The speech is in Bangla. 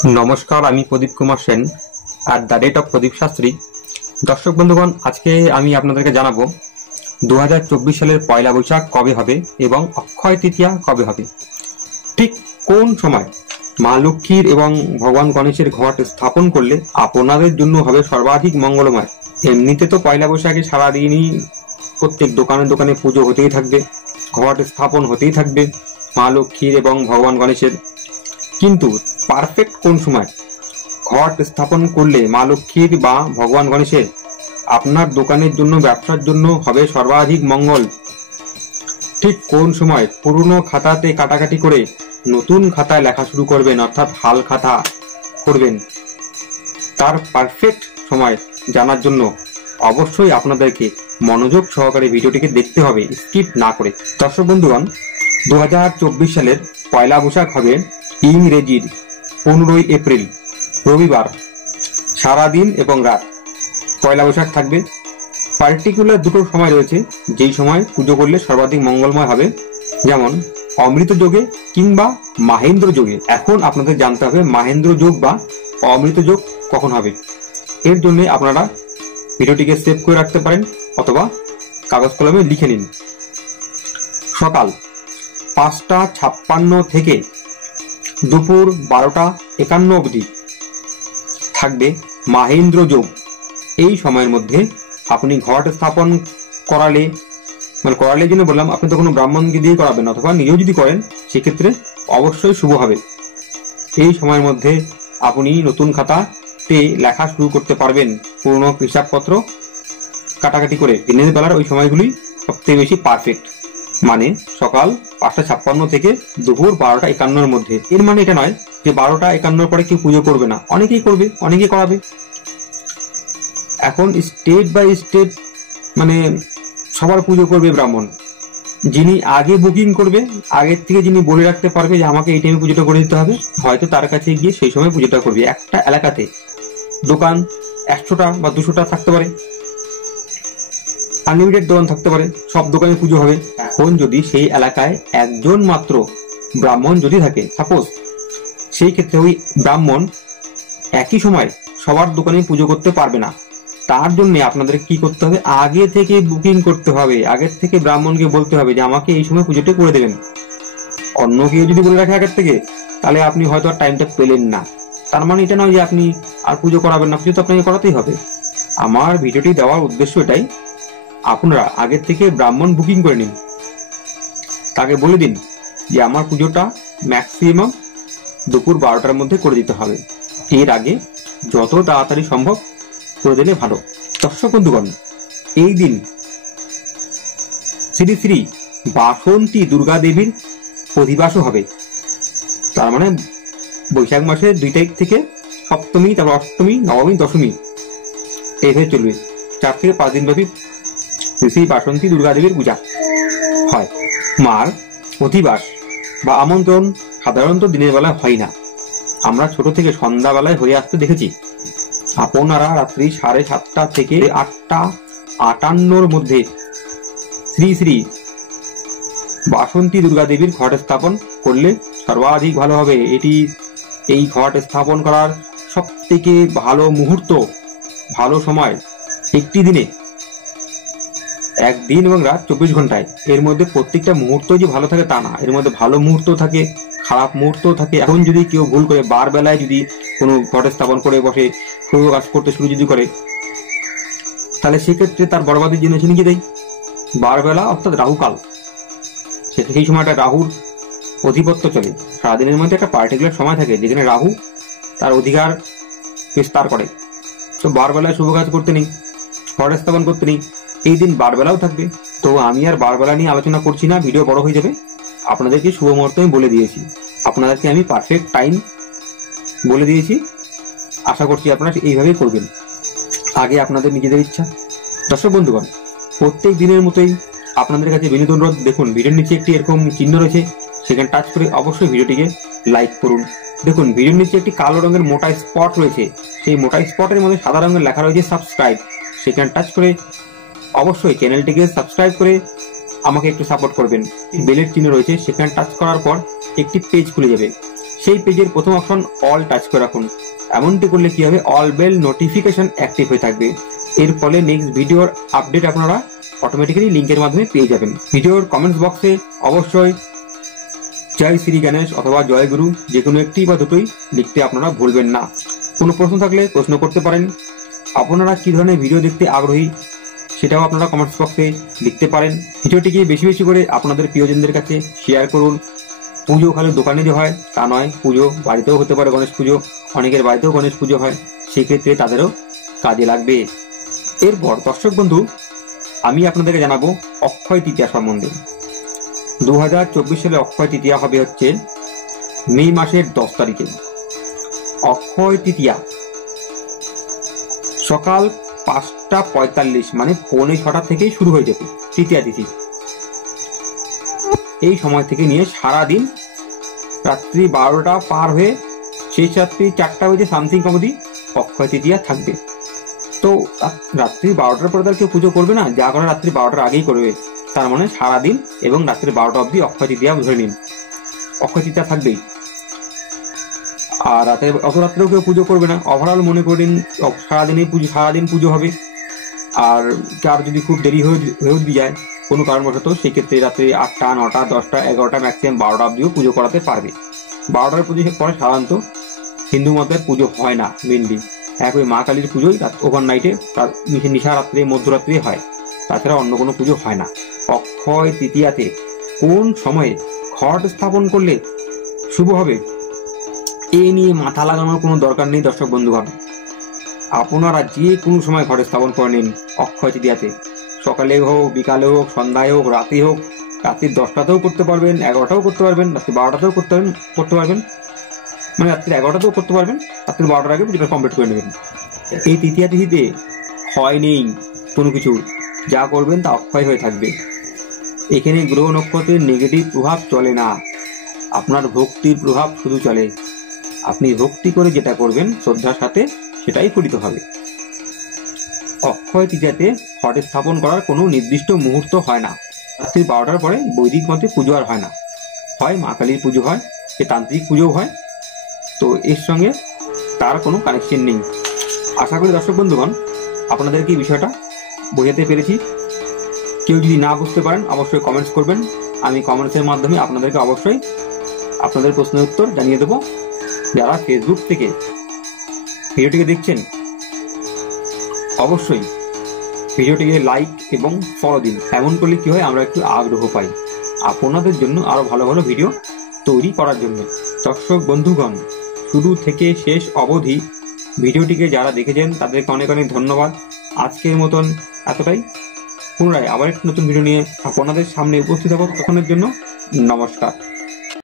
नमस्कार আমি প্রদীপ কুমার সেন আর the rate of Pradeep Shastri. দর্শক বন্ধুগণ, আজকে আমি আপনাদেরকে জানাবো 2024 সালের পয়লা বৈশাখ কবে হবে এবং অক্ষয় তৃতীয়া কবে হবে। ঠিক কোন সময় মা লক্ষ্মীর এবং ভগবান গণেশের ঘট স্থাপন করলে আপনাদের জন্য হবে সর্বাধিক মঙ্গলময়। এমনিতে তো পয়লা বৈশাখে সারাদিনই প্রত্যেক দোকানে দোকানে পুজো হতেই থাকবে, ঘট স্থাপন হতেই থাকবে মা লক্ষ্মীর এবং ভগবান গণেশের। কিন্তু পারফেক্ট কোন সময় ঘট স্থাপন করলে মা লক্ষ্মীর বা ভগবান গণেশের আপনার দোকানের জন্য ব্যবসার জন্য হবে সর্বাধিক মঙ্গল, ঠিক কোন সময় পুরনো খাতাতে কাটাকাটি করে নতুন খাতায় লেখা শুরু করবেন, অর্থাৎ হাল খাতা করবেন, তার পারফেক্ট সময় জানার জন্য অবশ্যই আপনাদেরকে মনোযোগ সহকারে ভিডিওটিকে দেখতে হবে, স্কিপ না করে। দর্শক বন্ধুগণ, 2024 সালের পয়লা বৈশাখ হবে ইংরেজির 15 এপ্রিল রবিবার, সারাদিন এবং রাত পয়লা বৈশাখ থাকবে। পার্টিকুলার দুটো সময় রয়েছে যেই সময় পুজো করলে সর্বাধিক মঙ্গলময় হবে, যেমন অমৃত যোগে কিংবা মাহেন্দ্র যোগে। এখন আপনাদের জানতে হবে মাহেন্দ্র যোগ বা অমৃত যোগ কখন হবে। এর জন্য আপনারা ভিডিওটিকে সেভ করে রাখতে পারেন অথবা কাগজ কলমে লিখে নিন। সকাল 5:56 থেকে দুপুর 12:51 অবধি থাকবে মাহেন্দ্র যোগ। এই সময়ের মধ্যে আপনি ঘট স্থাপন করালে জন্য বললাম, আপনি তো কোনো ব্রাহ্মণকে দিয়ে করাবেন অথবা নিজেও যদি করেন সেক্ষেত্রে অবশ্যই শুভ হবে। এই সময়ের মধ্যে আপনি নতুন খাতাতে লেখা শুরু করতে পারবেন, পুরনো হিসাবপত্র কাটাকাটি করে। দিনের বেলার ওই সময়গুলি সবথেকে বেশি পারফেক্ট, মানে সকাল 5:56 থেকে দুপুর 12:51 মধ্যে। এর মানে এটা নয় যে 12:51 পরে কেউ পুজো করবে না, অনেকেই করবে, অনেকেই করাবে। এখন স্টেট বাই স্টেট মানে সবার পুজো করবে ব্রাহ্মণ। যিনি আগে বুকিং করবে, আগের থেকে যিনি বলে রাখতে পারবে যে আমাকে এই টাইমে পুজোটা করে দিতে হবে, হয়তো তার কাছে গিয়ে সেই সময় পুজোটা করবে। একটা এলাকাতে দোকান 100টা বা 200টা থাকতে পারে, আনলিমিটেড দোকান থাকতে পারে, সব দোকানে পুজো হবে। এখন যদি সেই এলাকায় একজন মাত্র ব্রাহ্মণ যদি থাকে সাপোজ, সেই ক্ষেত্রে ওই ব্রাহ্মণ একই সময় সবার দোকানে পুজো করতে পারবে না। তার জন্য আপনাদের কি করতে হবে, আগে থেকে বুকিং করতে হবে, আগের থেকে ব্রাহ্মণকে বলতে হবে যে আমাকে এই সময় পুজোটা করে দেবেন। অন্য কেউ যদি বলে রাখে আগের থেকে, তাহলে আপনি হয়তো আর টাইমটা পেলেন না। তার মানে এটা নয় যে আপনি আর পুজো করাবেন না, পুজো তো আপনাকে করাতেই হবে। আমার ভিডিওটি দেওয়ার উদ্দেশ্য এটাই, আপনারা আগের থেকে ব্রাহ্মণ বুকিং করে নিন, তাকে বলে দিন যে আমার পুজোটা ম্যাক্সিমাম দুপুর 12টার মধ্যে করে দিতে হবে। এর আগে যত তাড়াতাড়ি সম্ভব করে দিলে ভালো। দর্শক বন্ধুগণ, এই দিন শ্রী শ্রী বাসন্তী দুর্গা দেবীর অধিবাসও হবে। তার মানে বৈশাখ মাসের 2 তারিখ থেকে সপ্তমী, তারপর অষ্টমী, নবমী, দশমী এইভাবে চলবে। 4 থেকে 5 দিন ব্যাপী শ্রী বাসন্তী দুর্গা দেবীর পূজা হয়। মার অধিবাস বা আমন্ত্রণ সাধারণত দিনের বেলা হয় না, আমরা ছোট থেকে সন্ধ্যাবেলায় হয়ে আসতে দেখেছি। আপনারা রাত্রি 7:30 থেকে 8:58 মধ্যে শ্রী শ্রী বাসন্তী দুর্গা দেবীর ঘট স্থাপন করলে সর্বাধিক ভালো হবে। এই ঘট স্থাপন করার সব থেকে ভালো মুহূর্ত, ভালো সময় একটি দিনে, একদিন এবং রাত 24 ঘন্টায়। এর মধ্যে প্রত্যেকটা মুহূর্ত যে ভালো থাকে তা না, এর মধ্যে ভালো মুহূর্ত থাকে, খারাপ মুহূর্ত থাকে। এখন যদি কেউ ভুল করে বার বেলায় যদি কোনো ঘট স্থাপন করে বসে শুভ কাজ করতে শুরু যদি করে, তাহলে সেক্ষেত্রে তার বরবাদের জন্য নিয়ে দেয়। বার বেলা অর্থাৎ রাহুকাল, সেই সময়টা রাহুর অধিপত্য চলে। সারাদিনের মধ্যে একটা পার্টিকুলার সময় থাকে যেখানে রাহু তার অধিকার বিস্তার করে। তো বার বেলায় শুভ কাজ করতে নেই, ঘট স্থাপন করতে নেই। এই দিন বারবেলাও থাকবে। তো আমি আর বারবেলা নিয়ে আলোচনা করছি না, ভিডিও বড় হয়ে যাবে। আপনাদেরকে শুভ মুহূর্ত আমি বলে দিয়েছি, আপনাদেরকে আমি পারফেক্ট টাইম বলে দিয়েছি। আশা করছি আপনারা এইভাবেই করবেন, আগে আপনাদের নিজেদের ইচ্ছা। দর্শক বন্ধুগণ, প্রত্যেক দিনের মতোই আপনাদের কাছে বিনোদন রোধ। দেখুন ভিডিওর নিচে একটি এরকম চিহ্ন রয়েছে, সেখানে টাচ করে অবশ্যই ভিডিওটিকে লাইক করুন। দেখুন ভিডিওর নিচে একটি কালো রঙের মোটা স্পট রয়েছে, সেই মোটা স্পটের মধ্যে সাদা রঙের লেখা রয়েছে সাবস্ক্রাইব। সেখানে টাচ করে অবশ্যই চ্যানেলটিকে সাবস্ক্রাইব করে আমাকে একটু সাপোর্ট করবেন। বেলের চিহ্ন রয়েছে, সেখানে টাচ করার পর একটি পেজ খুলে যাবে, সেই পেজের প্রথম অপশন অল টাচ করে রাখুন। এমনটি করলে কি হবে, অল বেল নোটিফিকেশন অ্যাক্টিভ হয়ে থাকবে। এর ফলে নেক্সট ভিডিওর আপডেট আপনারা অটোমেটিক্যালি লিঙ্কের মাধ্যমে পেয়ে যাবেন। ভিডিওর কমেন্টস বক্সে অবশ্যই জয় শ্রী গণেশ অথবা জয় গুরু যে কোনো একটি বা দুটোই লিখতে আপনারা ভুলবেন না। কোনো প্রশ্ন থাকলে প্রশ্ন করতে পারেন। আপনারা কি ধরনের ভিডিও দেখতে আগ্রহী সেটাও আপনারা কমেন্টস বক্সে লিখতে পারেন। ভিডিওটিকে বেশি বেশি করে আপনাদের প্রিয়জনদের কাছে শেয়ার করুন। পুজো খালি দোকানে যে হয় তা নয়, পুজো বাড়িতেও হতে পারে। গণেশ পুজো অনেকের বাড়িতেও গণেশ পুজো হয়, সেক্ষেত্রে তাদেরও কাজে লাগবে। এরপর দর্শক বন্ধু, আমি আপনাদেরকে জানাবো অক্ষয় তৃতীয়া সম্বন্ধে। 2024 সালে অক্ষয় তৃতীয়া হবে হচ্ছে মে মাসের 10 তারিখে। অক্ষয় তৃতীয়া সকাল 5:45 মানে 5:45 থেকেই শুরু হয়ে যাবে তৃতীয়া তিথি। এই সময় থেকে নিয়ে সারা দিন রাত্রি 12টা পার হয়ে শেষ রাত্রি 4টা বেজে সামথিং অবধি অক্ষয় তৃতীয়া থাকবে। তো রাত্রি 12টার পরে তার কেউ পুজো করবে না, যা করে রাত্রি 12টার আগেই করবে। তার মানে সারাদিন এবং রাত্রি 12টা অবধি অক্ষয় তৃতীয়া ধরে নিন, অক্ষয় তৃতীয়া থাকবেই। আর রাতে অত রাত্রেও কেউ পুজো করবে না। ওভারঅল মনে করেন সারাদিন পুজো হবে। আর যার যদি খুব দেরি হয়ে যায় কোনো কারণবশত, সেক্ষেত্রে রাত্রি 8টা 9টা 10টা 11টা ম্যাক্সিমাম 12টা অবধিও পুজো করাতে পারবে। 12টার পুজো পরে সাধারণত হিন্দু মতে পুজো হয় না। মেনলি ওই মা কালীর পুজোই ওভারনাইটে নিশা রাত্রে মধ্যরাত্রে হয়, তাছাড়া অন্য কোনো পুজো হয় না। অক্ষয় তৃতীয়াতে কোন সময়ে ঘট স্থাপন করলে শুভ হবে এ নিয়ে মাথা লাগানোর কোনো দরকার নেই দর্শক বন্ধুগণ। আপনারা যে কোনো সময় ঘরে স্থাপন করে নিন অক্ষয় তৃতীয়াতে। সকালে হোক, বিকালে হোক, সন্ধ্যায় হোক, রাতে হোক। রাত্রি 10টাতেও করতে পারবেন, 11টাও করতে পারবেন, রাত্রি 12টাতেও করতে পারবেন, মানে রাত্রি 11টাতেও করতে পারবেন। রাত্রি 12টার আগে পুজোটা কমপ্লিট করে নেবেন। এই তৃতীয়া তিথিতে ক্ষয় নেই কোনো কিছু, যা করবেন তা অক্ষয় হয়ে থাকবে। এখানে গ্রহ নক্ষত্রের নেগেটিভ প্রভাব চলে না, আপনার ভক্তির প্রভাব শুধু চলে। আপনি ভক্তি করে যেটা করবেন শ্রদ্ধার সাথে, সেটাই ফলিত হবে। অক্ষয় তৃতীয়াতে ঘট স্থাপন করার কোনো নির্দিষ্ট মুহূর্ত হয় না। রাত্রি 12টার পরে বৈদিক মতে পুজো আর হয় না, হয় মা কালীর পুজো হয়, এ তান্ত্রিক পুজোও হয়। তো এর সঙ্গে তার কোনো কানেকশন নেই। আশা করি দর্শক বন্ধুগণ আপনাদেরকে এই বিষয়টা বোঝাতে পেরেছি। কেউ যদি না বুঝতে পারেন অবশ্যই কমেন্টস করবেন, আমি কমেন্টসের মাধ্যমে আপনাদেরকে অবশ্যই আপনাদের প্রশ্নের উত্তর জানিয়ে দেবো। যারা ফেসবুক থেকে ভিডিওটিকে দেখছেন অবশ্যই ভিডিওটিকে লাইক এবং ফলো দিন। এমন করলে কি হয়, আমরা একটু আগ্রহ পাই আপনাদের জন্য আরো ভালো ভালো ভিডিও তৈরি করার জন্য। দর্শক বন্ধুগণ, শুরু থেকে শেষ অবধি ভিডিওটিকে যারা দেখেছেন তাদেরকে অনেক অনেক ধন্যবাদ। আজকের মতন এতটাই। পুনরায় আবার একটি নতুন ভিডিও নিয়ে আপনাদের সামনে উপস্থিত হব, তখনের জন্য নমস্কার।